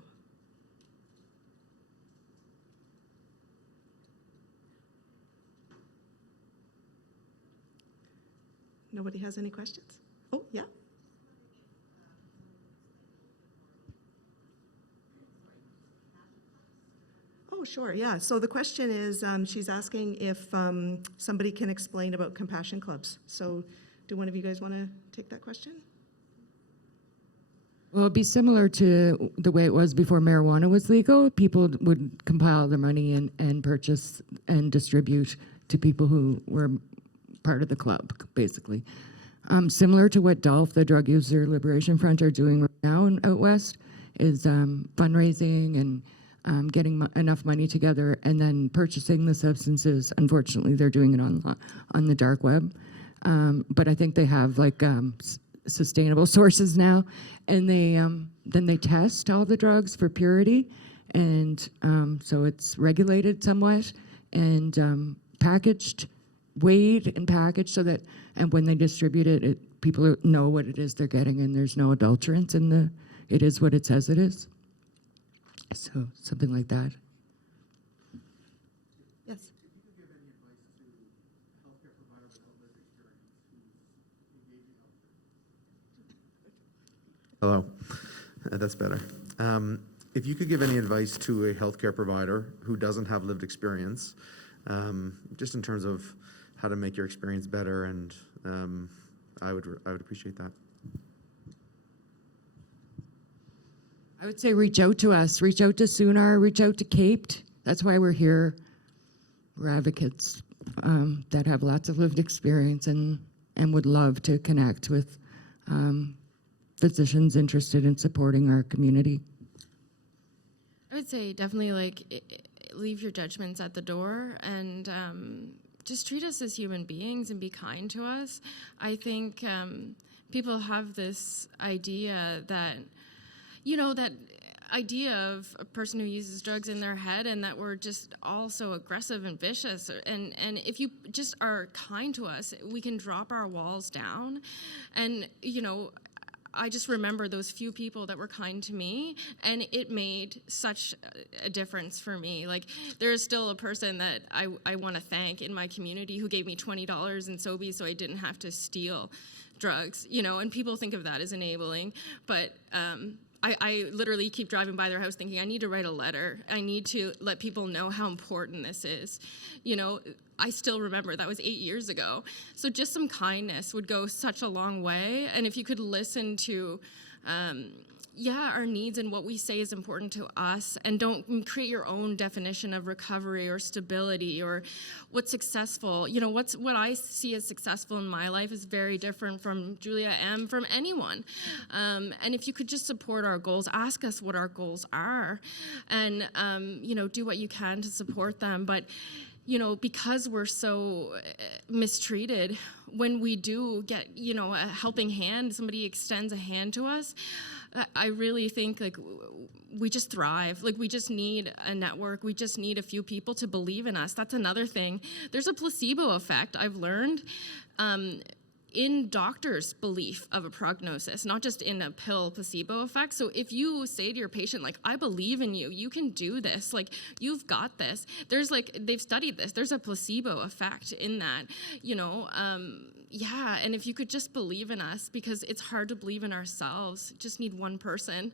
Nobody has any questions? Oh, yeah. Oh, sure, yeah. So the question is, she's asking if somebody can explain about compassion clubs. So do one of you guys want to take that question? Well, it'd be similar to the way it was before marijuana was legal. People would compile their money and purchase and distribute to people who were part of the club, basically. Similar to what DOLF, the Drug User Liberation Front, are doing right now out west, is fundraising and getting enough money together and then purchasing the substances. Unfortunately, they're doing it on the dark web. But I think they have like sustainable sources now, and then they test all the drugs for purity, and so it's regulated somewhat and packaged, weighed and packaged so that, and when they distribute it, people know what it is they're getting, and there's no adulterants in it is what it says it is. So something like that. Yes. Hello, that's better. If you could give any advice to a healthcare provider who doesn't have lived experience, just in terms of how to make your experience better, and I would appreciate that. I would say reach out to us, reach out to SUNAR, reach out to CAPE. That's why we're here. We're advocates that have lots of lived experience and would love to connect with physicians interested in supporting our community. I would say definitely leave your judgments at the door and just treat us as human beings and be kind to us. I think people have this idea that, that idea of a person who uses drugs in their head and that we're just all so aggressive and vicious. And if you just are kind to us, we can drop our walls down. And, I just remember those few people that were kind to me, and it made such a difference for me. Like, there is still a person that I want to thank in my community who gave me $20 in Sobe so I didn't have to steal drugs, and people think of that as enabling, but I literally keep driving by their house thinking, I need to write a letter. I need to let people know how important this is. I still remember that was 8 years ago. So just some kindness would go such a long way. And if you could listen to, our needs and what we say is important to us, and don't create your own definition of recovery or stability or what's successful. What I see as successful in my life is very different from Giulia M, from anyone. And if you could just support our goals, ask us what our goals are, and do what you can to support them. But because we're so mistreated, when we do get, a helping hand, somebody extends a hand to us, I really think we just thrive. We just need a network. We just need a few people to believe in us. That's another thing. There's a placebo effect, I've learned. In doctors' belief of a prognosis, not just in a pill placebo effect. So if you say to your patient, I believe in you, you can do this, you've got this. There's they've studied this. There's a placebo effect in that, and if you could just believe in us, because it's hard to believe in ourselves. Just need one person,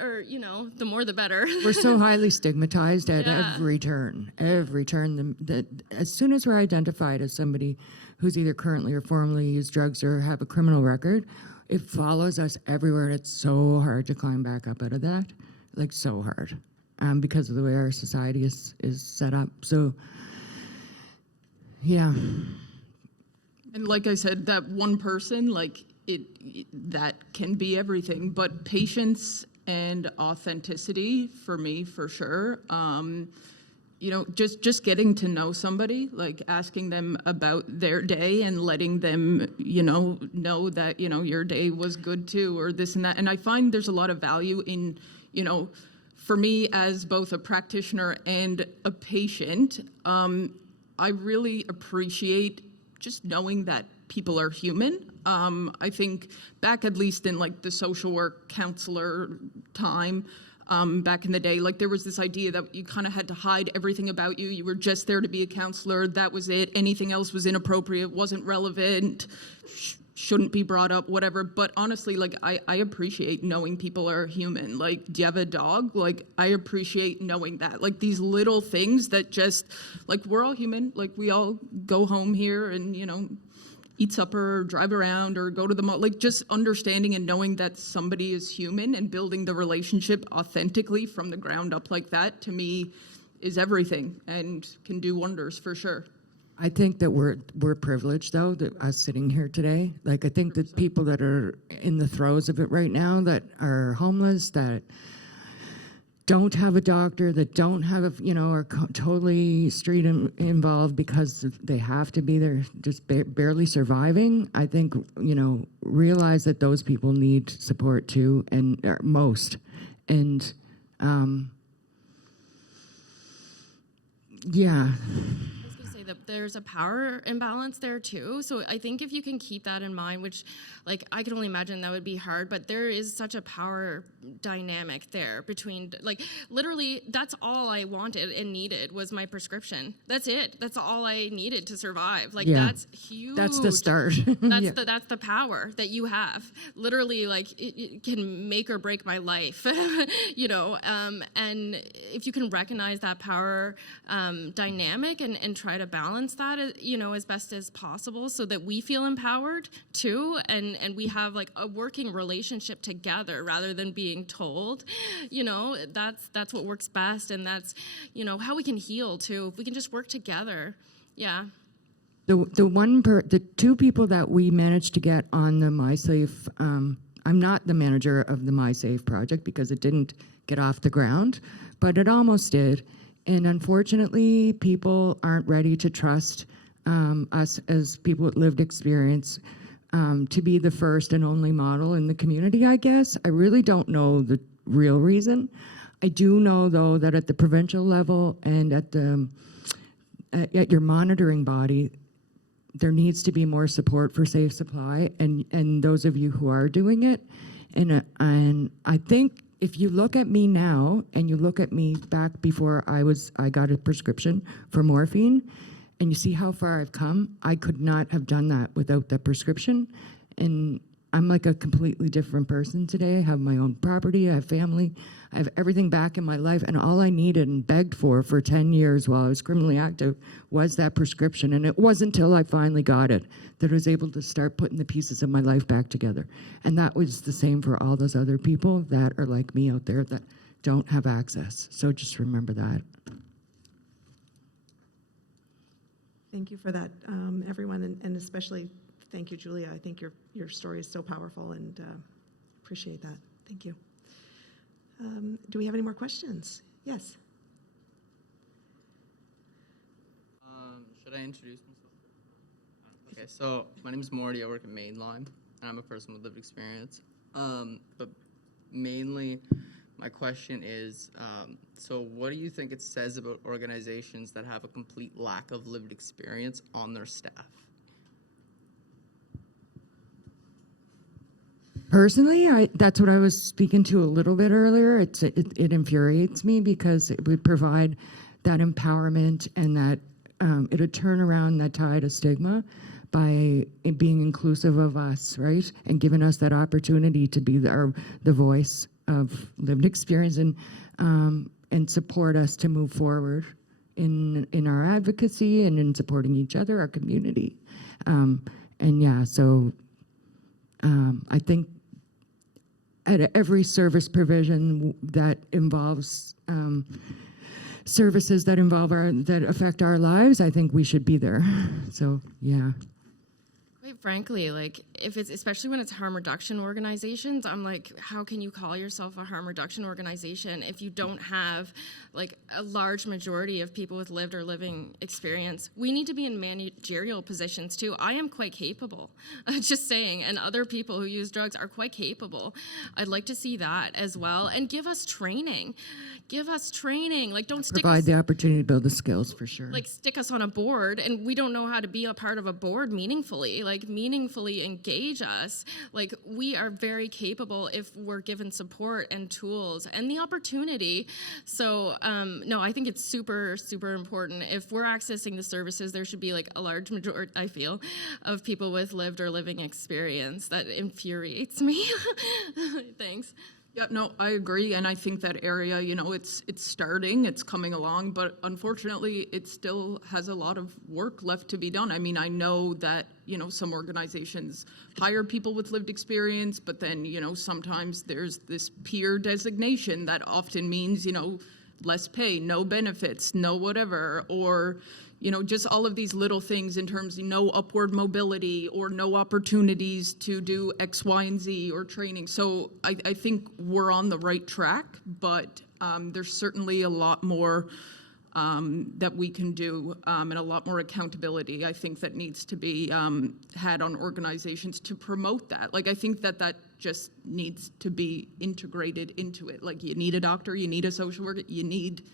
or, the more the better. We're so highly stigmatized at every turn. As soon as we're identified as somebody who's either currently or formerly used drugs or have a criminal record, it follows us everywhere, and it's so hard to climb back up out of that, so hard, because of the way our society is set up. So, yeah. And like I said, that one person, that can be everything, but patience and authenticity for me, for sure. Just getting to know somebody, asking them about their day and letting them, know that, your day was good too, or this and that. And I find there's a lot of value in, for me as both a practitioner and a patient, I really appreciate just knowing that people are human. I think back, at least in the social work counselor time, back in the day, there was this idea that you kind of had to hide everything about you. You were just there to be a counselor. That was it. Anything else was inappropriate, wasn't relevant, shouldn't be brought up, whatever. But honestly, I appreciate knowing people are human. Do you have a dog? I appreciate knowing that. These little things that just, we're all human. We all go home here and, eat supper, or drive around, or go to the mall. Like, just understanding and knowing that somebody is human and building the relationship authentically from the ground up like that, to me, is everything and can do wonders for sure. I think that we're privileged, though, that us sitting here today. Like, I think that people that are in the throes of it right now, that are homeless, that don't have a doctor, that don't have a, are totally street involved because they have to be there, just barely surviving. I think, realize that those people need support too, and most. And yeah. I was gonna say that there's a power imbalance there too. So I think if you can keep that in mind, which like I can only imagine that would be hard, but there is such a power dynamic there between, like, literally that's all I wanted and needed was my prescription. That's it. That's all I needed to survive. Like, Yeah. that's huge. That's the start. That's that's the power that you have. Literally, like, it can make or break my life, and if you can recognize that power dynamic and try to balance that, as best as possible so that we feel empowered too, and we have like a working relationship together rather than being told, that's what works best, and that's, how we can heal too, if we can just work together. Yeah. The two people that we managed to get on the MySafe, I'm not the manager of the MySafe project because it didn't get off the ground, but it almost did. And unfortunately, people aren't ready to trust us as people with lived experience to be the first and only model in the community, I guess. I really don't know the real reason. I do know, though, that at the provincial level and at your monitoring body, there needs to be more support for safe supply, and those of you who are doing it. And I think if you look at me now and you look at me back before I got a prescription for morphine, and you see how far I've come, I could not have done that without that prescription. And I'm like a completely different person today. I have my own property, I have family, I have everything back in my life, and all I needed and begged for 10 years while I was criminally active was that prescription. And it wasn't until I finally got it that I was able to start putting the pieces of my life back together. And that was the same for all those other people that are like me out there that don't have access. So just remember that. Thank you for that, everyone, and especially thank you, Giulia. I think your story is so powerful, and appreciate that. Thank you. Do we have any more questions? Yes. Should I introduce myself? Okay, so my name is Morty. I work at Mainline, and I'm a person with lived experience. But mainly, my question is, so what do you think it says about organizations that have a complete lack of lived experience on their staff? Personally, that's what I was speaking to a little bit earlier. It infuriates me because it would provide that empowerment and that it would turn around that tide of stigma by it being inclusive of us, right? And giving us that opportunity to be the voice of lived experience and support us to move forward in our advocacy and in supporting each other, our community. So I think at every service provision that involves services that that affect our lives, I think we should be there. So, yeah. Quite frankly, like, if it's, especially when it's harm reduction organizations, I'm like, how can you call yourself a harm reduction organization if you don't have like a large majority of people with lived or living experience? We need to be in managerial positions too. I am quite capable, just saying, and other people who use drugs are quite capable. I'd like to see that as well, and give us training. Give us training. Like, don't stick Provide us, the opportunity to build the skills for sure. like, stick us on a board and we don't know how to be a part of a board meaningfully. Like, meaningfully engage us. Like, we are very capable if we're given support and tools and the opportunity. So no, I think it's super, super important. If we're accessing the services, there should be like a large majority, I feel, of people with lived or living experience. That infuriates me. Thanks. Yeah, no, I agree, and I think that area, it's starting, it's coming along, but unfortunately, it still has a lot of work left to be done. I mean, I know that, some organizations hire people with lived experience, but then, sometimes there's this peer designation that often means, less pay, no benefits, no whatever, or, just all of these little things in terms of no upward mobility or no opportunities to do X, Y, and Z or training. So I think we're on the right track, but there's certainly a lot more that we can do and a lot more accountability, I think, that needs to be had on organizations to promote that. Like, I think that just needs to be integrated into it. Like, you need a doctor, you need a social worker, you need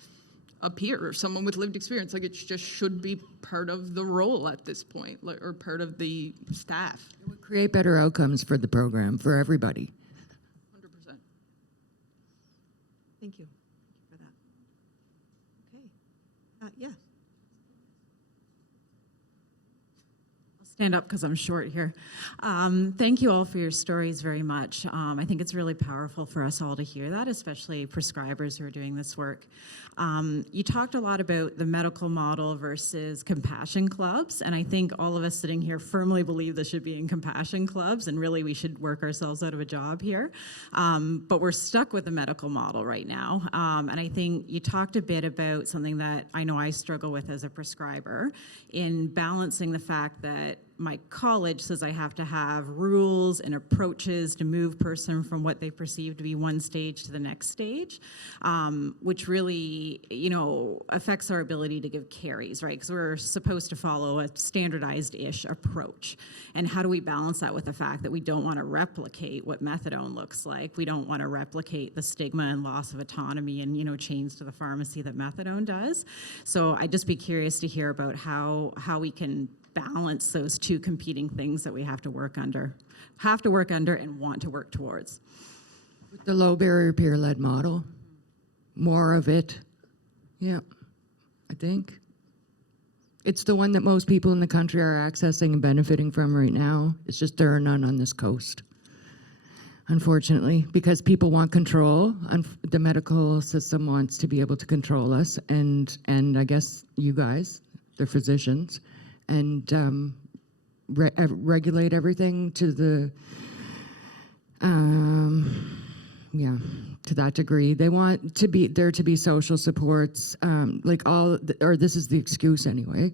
a peer or someone with lived experience. Like, it just should be part of the role at this point, like, or part of the staff. It would create better outcomes for the program, for everybody. 100%. Thank you for that. Okay. Yeah. Stand up because I'm short here. Thank you all for your stories very much. I think it's really powerful for us all to hear that, especially prescribers who are doing this work. You talked a lot about the medical model versus compassion clubs, and I think all of us sitting here firmly believe this should be in compassion clubs, and really we should work ourselves out of a job here. But we're stuck with the medical model right now. And I think you talked a bit about something that I know I struggle with as a prescriber in balancing the fact that my college says I have to have rules and approaches to move person from what they perceive to be one stage to the next stage, which really, affects our ability to give carries, right? Because we're supposed to follow a standardized-ish approach. And how do we balance that with the fact that we don't want to replicate what methadone looks like? We don't want to replicate the stigma and loss of autonomy and, chains to the pharmacy that methadone does. So I'd just be curious to hear about how we can balance those two competing things that we have to work under and want to work towards. With the low barrier peer-led model, more of it. Yeah, I think. It's the one that most people in the country are accessing and benefiting from right now. It's just there are none on this coast, unfortunately, because people want control. The medical system wants to be able to control us, and I guess you guys, the physicians, and regulate everything to the, to that degree. They want there to be social supports, this is the excuse anyway,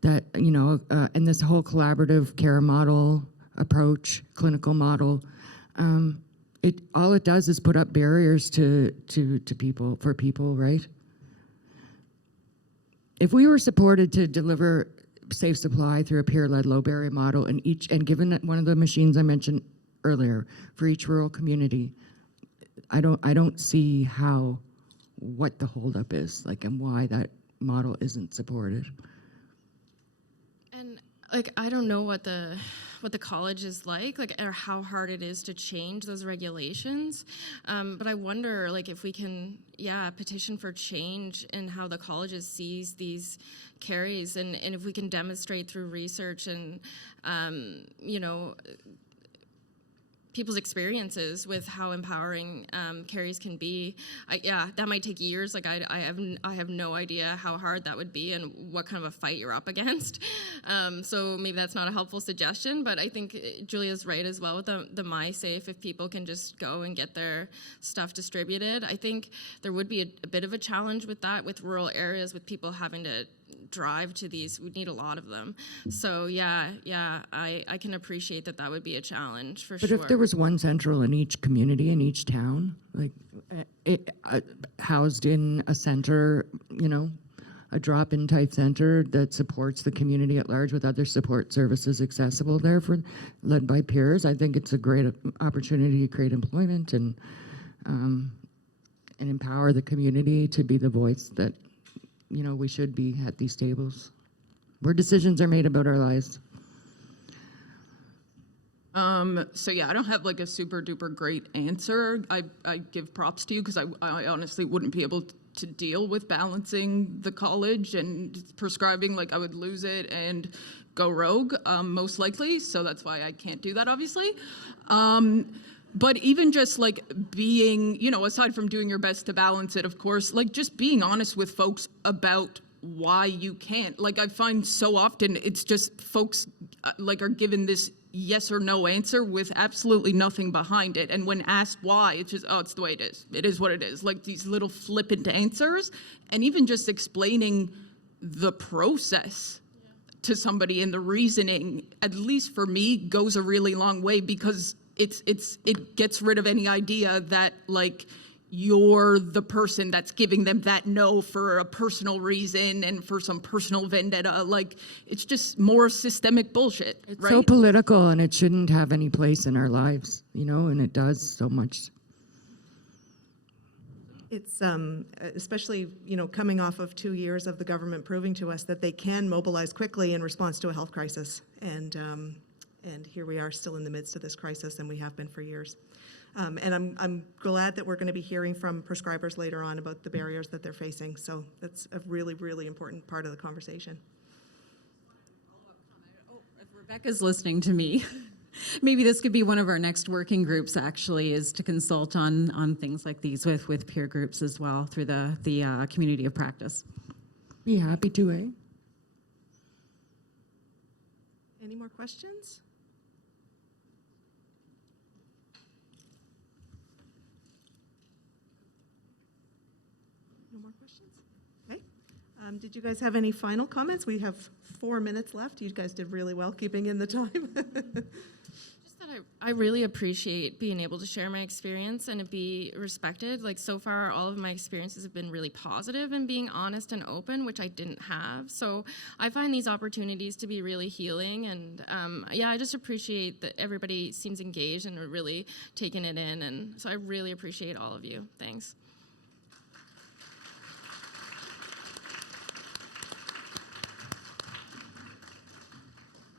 that, and this whole collaborative care model approach, clinical model, all it does is put up barriers to people, for people, right? If we were supported to deliver safe supply through a peer-led low barrier model and given one of the machines I mentioned earlier for each rural community, I don't see what the holdup is, and why that model isn't supported. And I don't know what the college is like, or how hard it is to change those regulations. But I wonder, if we can, petition for change in how the colleges sees these carries, and if we can demonstrate through research and, people's experiences with how empowering carries can be. That might take years. I have no idea how hard that would be and what kind of a fight you're up against. So maybe that's not a helpful suggestion, but I think Giulia's right as well with the MySafe. If people can just go and get their stuff distributed, I think there would be a bit of a challenge with that, with rural areas, with people having to drive to these. We need a lot of them. So I can appreciate that would be a challenge for sure. But if there was one central in each community, in each town, housed in a center, a drop-in type center that supports the community at large with other support services accessible there led by peers, I think it's a great opportunity to create employment and empower the community to be the voice that we should be at these tables where decisions are made about our lives. I don't have a super duper great answer. I give props to you because I honestly wouldn't be able to deal with balancing the college and prescribing. I would lose it and go rogue, most likely. So that's why I can't do that, obviously. But even just like being, you know, aside from doing your best to balance it, of course, like just being honest with folks about why you can't. Like I find so often it's just folks like are given this yes or no answer with absolutely nothing behind it. And when asked why, it's just, oh, it's the way it is. It is what it is. Like these little flippant answers. And even just explaining the process to somebody and the reasoning, at least for me, goes a really long way, because it gets rid of any idea that like you're the person that's giving them that no for a personal reason and for some personal vendetta. Like it's just more systemic bullshit, It's right? so political, and it shouldn't have any place in our lives, you know, and it does so much. It's especially, you know, coming off of 2 years of the government proving to us that they can mobilize quickly in response to a health crisis. And here we are still in the midst of this crisis, and we have been for years. And I'm glad that we're going to be hearing from prescribers later on about the barriers that they're facing. So that's a really, really important part of the conversation. If Rebecca's listening to me, maybe this could be one of our next working groups, actually, is to consult on things like these with peer groups as well through the community of practice. Be happy to, eh? Any more questions? No more questions? Okay. Did you guys have any final comments? We have 4 minutes left. You guys did really well keeping in the time. Just that I really appreciate being able to share my experience and to be respected. Like so far, all of my experiences have been really positive and being honest and open, which I didn't have. So I find these opportunities to be really healing. And yeah, I just appreciate that everybody seems engaged and are really taking it in. And so I really appreciate all of you. Thanks.